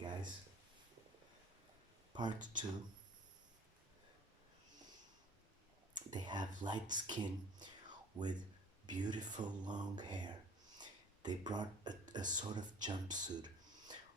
guys. Part 2. They have light skin with beautiful long hair. They brought a sort of jumpsuit,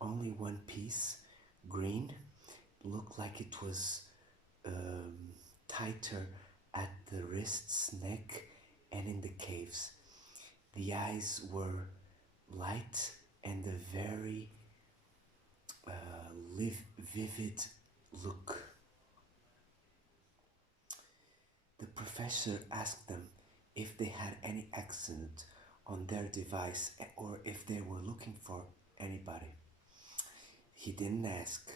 only one piece, green, looked like it was tighter at the wrists, neck, and in the caves. The eyes were light and a very vivid look. The professor asked them if they had any accident on their device or if they were looking for anybody. He didn't ask.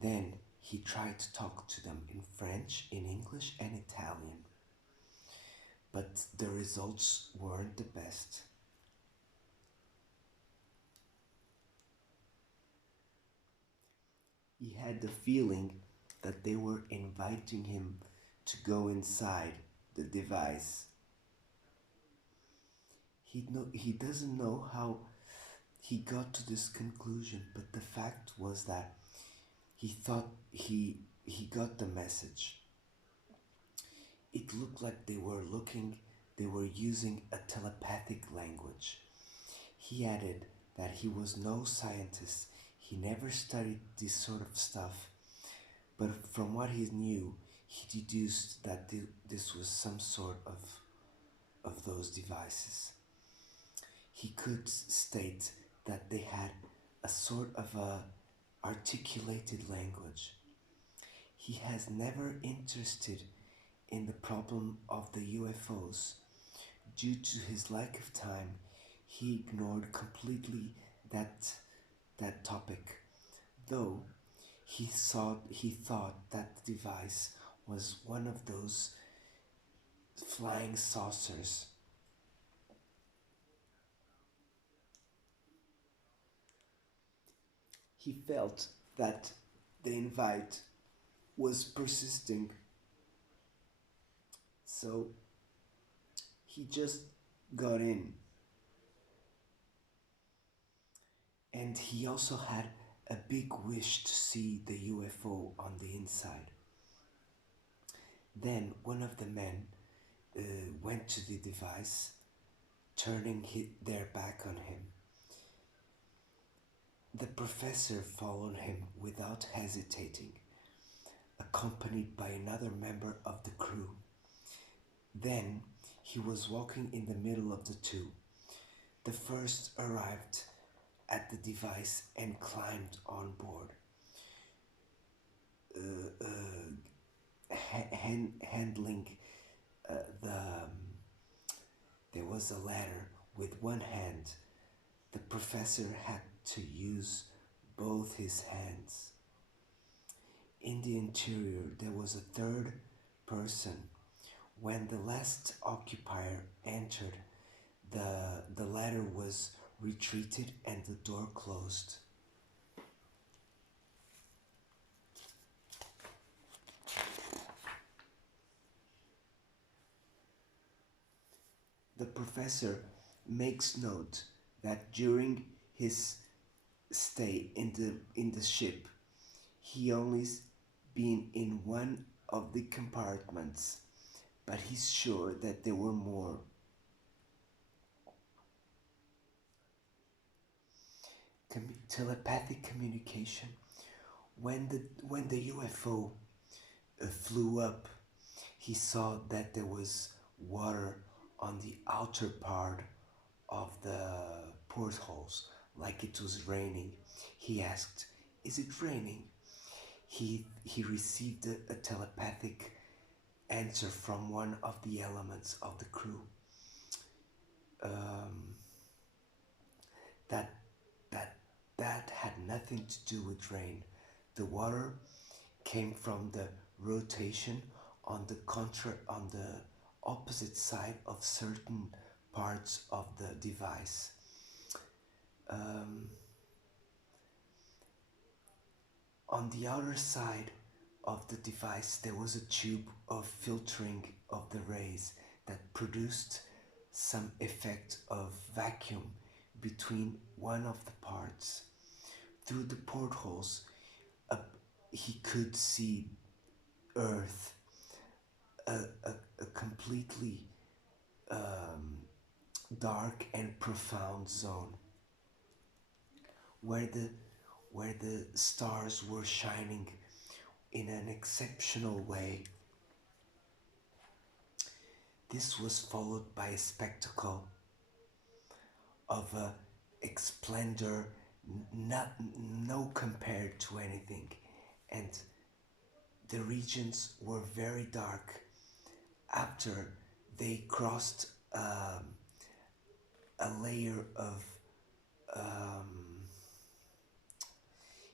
Then he tried to talk to them in French, in English, and Italian. But the results weren't the best. He had the feeling that they were inviting him to go inside the device. He doesn't know how he got to this conclusion, but the fact was that he thought he got the message. It looked like they were using a telepathic language. He added that he was no scientist, he never studied this sort of stuff, but from what he knew, he deduced that this was some sort of those devices. He could state that they had a sort of a articulated language. He has never interested in the problem of the UFOs. Due to his lack of time, he ignored completely that topic, though he thought that the device was one of those flying saucers. He felt that the invite was persisting, so he just got in. And he also had a big wish to see the UFO on the inside. Then one of the men went to the device, turning their back on him. The professor followed him without hesitating, accompanied by another member of the crew. Then he was walking in the middle of the two. The first arrived at the device and climbed on board. Handling there was a ladder with one hand. The professor had to use both his hands. In the interior, there was a third person. When the last occupier entered, the ladder was retreated and the door closed. The professor makes note that during his stay in the ship, he only been in one of the compartments, but he's sure that there were more. Telepathic communication. When the UFO flew up, he saw that there was water on the outer part of the portholes, like it was raining. He asked, "Is it raining?" He received a telepathic answer from one of the elements of the crew. That that that had nothing to do with rain. The water came from the rotation on the opposite side of certain parts of the device. On the outer side of the device, there was a tube of filtering of the rays that produced some effect of vacuum between one of the parts. Through the portholes, uh, he could see Earth, a, a completely um, dark and profound zone where the stars were shining in an exceptional way. This was followed by a spectacle of a splendor not no compared to anything, and the regions were very dark after they crossed a layer of um,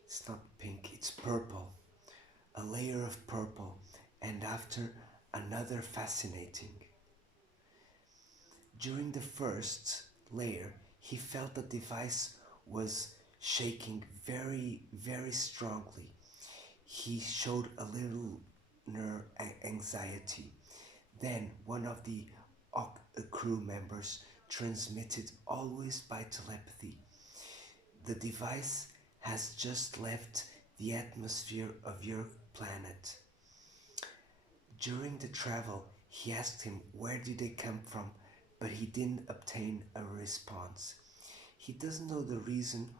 it's not pink, it's purple, a layer of purple, and after another fascinating. During the first layer, he felt the device was shaking very, very strongly. He showed a little anxiety. Then one of the crew members transmitted always by telepathy. The device has just left the atmosphere of your planet. During the travel, he asked him where did they come from, but he didn't obtain a response. He doesn't know the reason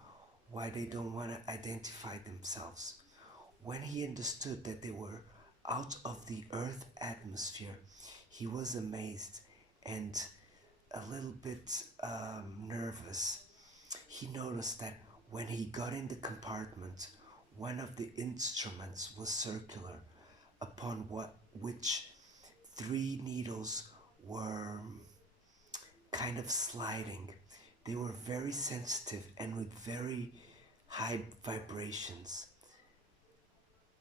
why they don't want to identify themselves. When he understood that they were out of the Earth atmosphere, he was amazed and a little bit nervous. He noticed that when he got in the compartment, one of the instruments was circular, upon which three needles were kind of sliding. They were very sensitive and with very high vibrations.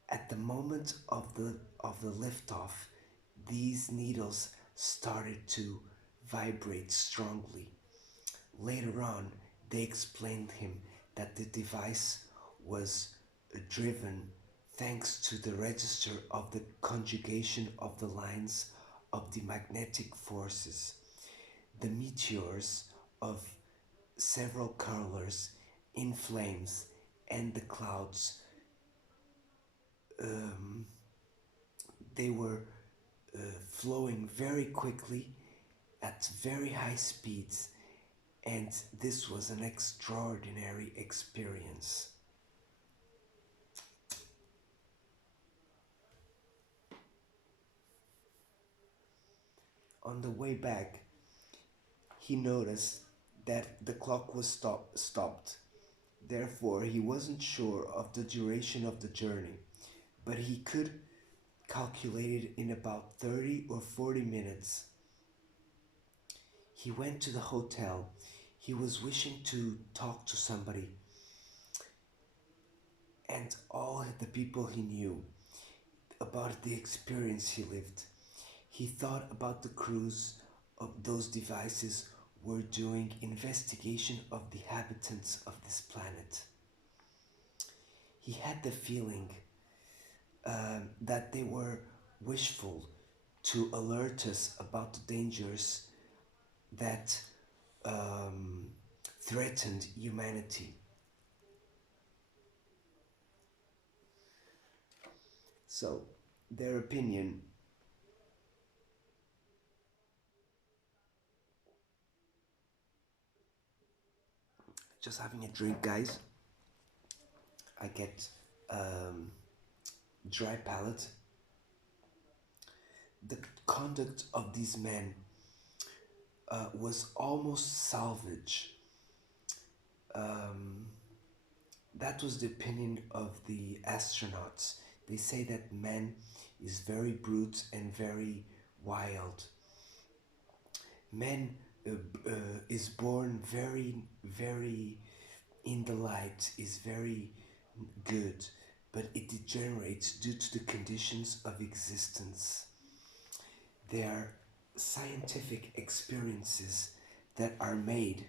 At the moment of the liftoff, these needles started to vibrate strongly. Later on, they explained him that the device was driven thanks to the register of the conjugation of the lines of the magnetic forces. The meteors of several colors in flames and the clouds, um, they were flowing very quickly at very high speeds, and this was an extraordinary experience. On the way back, he noticed that the clock was stopped. Therefore, he wasn't sure of the duration of the journey, but he could calculate it in about 30 or 40 minutes. He went to the hotel. He was wishing to talk to somebody and all the people he knew about the experience he lived. He thought about the crews of those devices were doing investigation of the inhabitants of this planet. He had the feeling that they were wishful to alert us about the dangers that um, threatened humanity. So, their opinion, just having a drink, guys. I get um, dry palate. The conduct of these men was almost salvage. Um, that was the opinion of the astronauts. They say that man is very brute and very wild. Man is born very, very in the light, is very good, but it degenerates due to the conditions of existence. There are scientific experiences that are made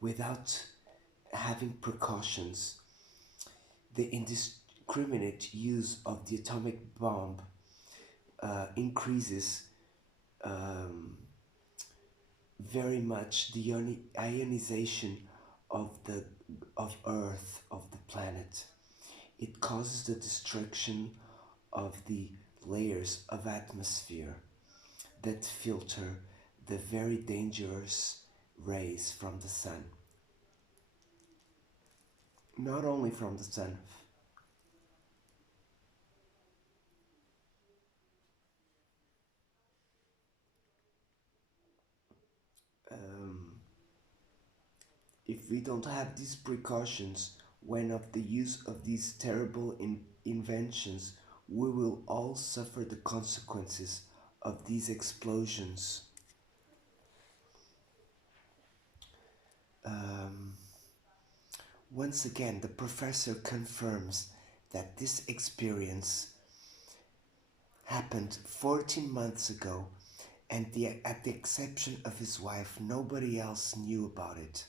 without having precautions. The indiscriminate use of the atomic bomb increases um, very much the ionization of the of Earth, of the planet. It causes the destruction of the layers of atmosphere that filter the very dangerous rays from the sun. Not only from the sun, um, if we don't have these precautions when of the use of these terrible inventions, we will all suffer the consequences of these explosions. Um, Once again, the professor confirms that this experience happened 14 months ago, and at the exception of his wife, nobody else knew about it.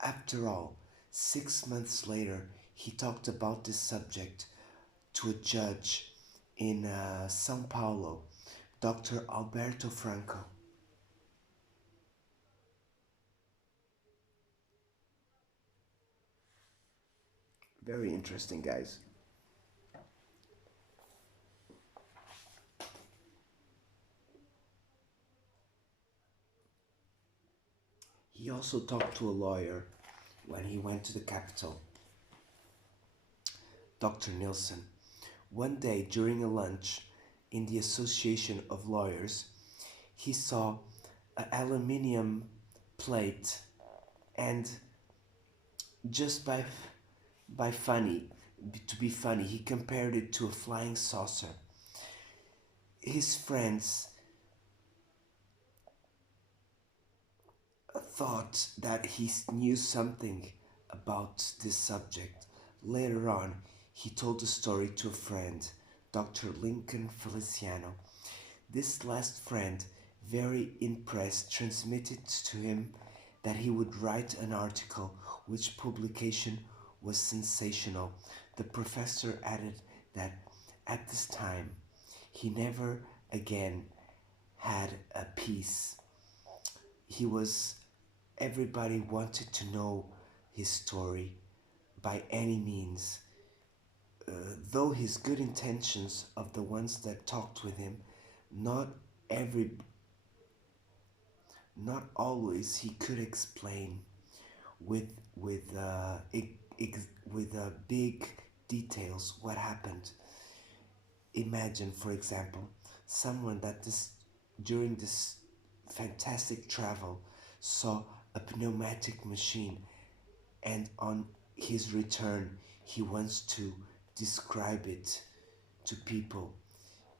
After all, 6 months later, he talked about this subject to a judge in Sao Paulo, Dr. Alberto Franco. Very interesting, guys. He also talked to a lawyer when he went to the capital, Dr. Nilsson. One day during a lunch in the Association of Lawyers, he saw an aluminium plate, and just by funny to be funny, he compared it to a flying saucer. His friends thought that he knew something about this subject. Later on, he told the story to a friend, Dr. Lincoln Feliciano. This last friend, very impressed, transmitted to him that he would write an article which publication was sensational. The professor added that at this time he never again had a peace. He was Everybody wanted to know his story by any means. Though his good intentions of the ones that talked with him, not every not always he could explain with with big details what happened. Imagine, for example, someone that this during this fantastic travel saw a pneumatic machine, and on his return he wants to describe it to people,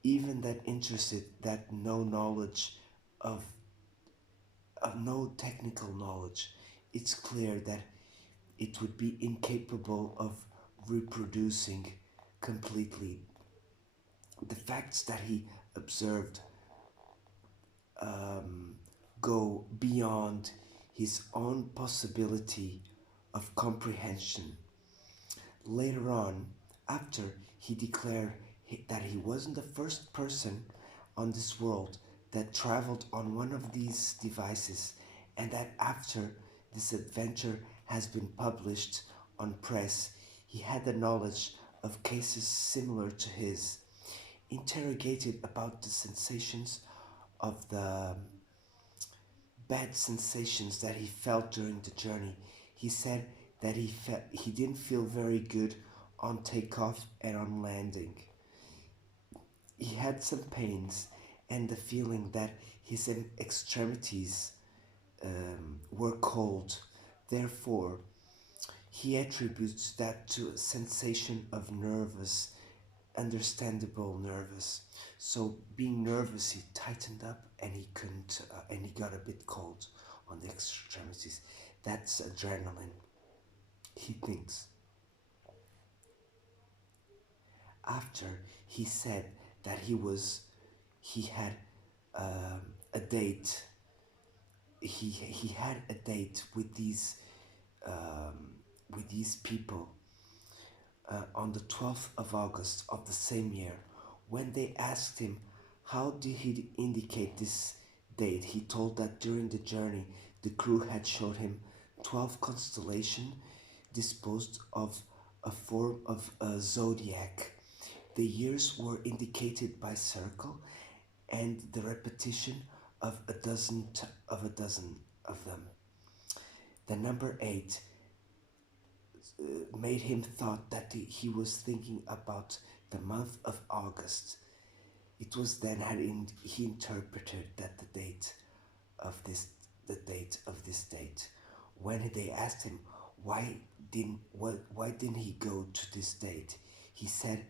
even that interested, that no knowledge of no technical knowledge. It's clear that it would be incapable of reproducing completely the facts that he observed, um, go beyond his own possibility of comprehension. Later on, after he declared that he wasn't the first person on this world that traveled on one of these devices, and that after this adventure has been published on press, he had the knowledge of cases similar to his. Interrogated about the sensations of the bad sensations that he felt during the journey, he said that he didn't feel very good on takeoff and on landing. He had some pains and the feeling that his extremities were cold. Therefore, he attributes that to a sensation of nervous, understandable nervous. So being nervous, he tightened up and he couldn't, and he got a bit cold on the extremities. That's adrenaline, he thinks. After he said that he had a date. He had a date um, with these people on the 12th of August of the same year. When they asked him how did he indicate this date, he told that during the journey the crew had showed him 12 constellation disposed of a form of a zodiac. The years were indicated by circle and the repetition of a dozen of them. The number 8 made him thought that he was thinking about the month of August. It was then he interpreted that of this the date of this date. When they asked him why didn't he go to this date, he said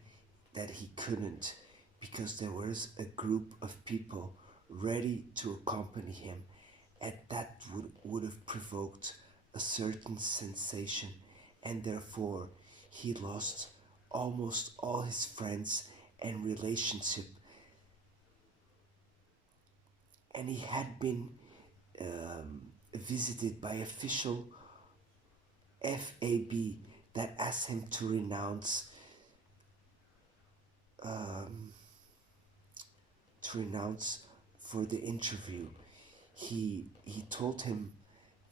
that he couldn't because there was a group of people ready to accompany him, and that would have provoked a certain sensation, and therefore he lost almost all his friends and relationship, and he had been visited by official FAB that asked him um, to renounce for the interview. He told him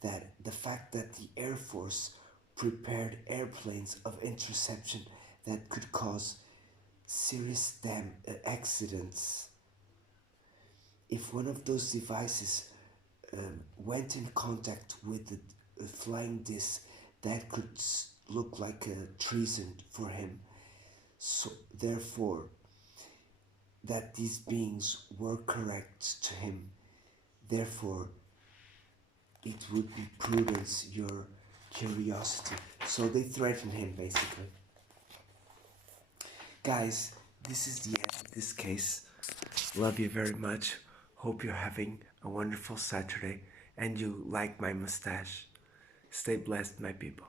that the fact that the Air Force prepared airplanes of interception that could cause serious accidents. If one of those devices went in contact with the flying disc, that could look like a treason for him. So therefore, that these beings were correct to him. Therefore, it would be prudence your curiosity. So they threatened him basically. Guys, this is the end of this case. Love you very much. Hope you're having a wonderful Saturday and you like my mustache. Stay blessed, my people.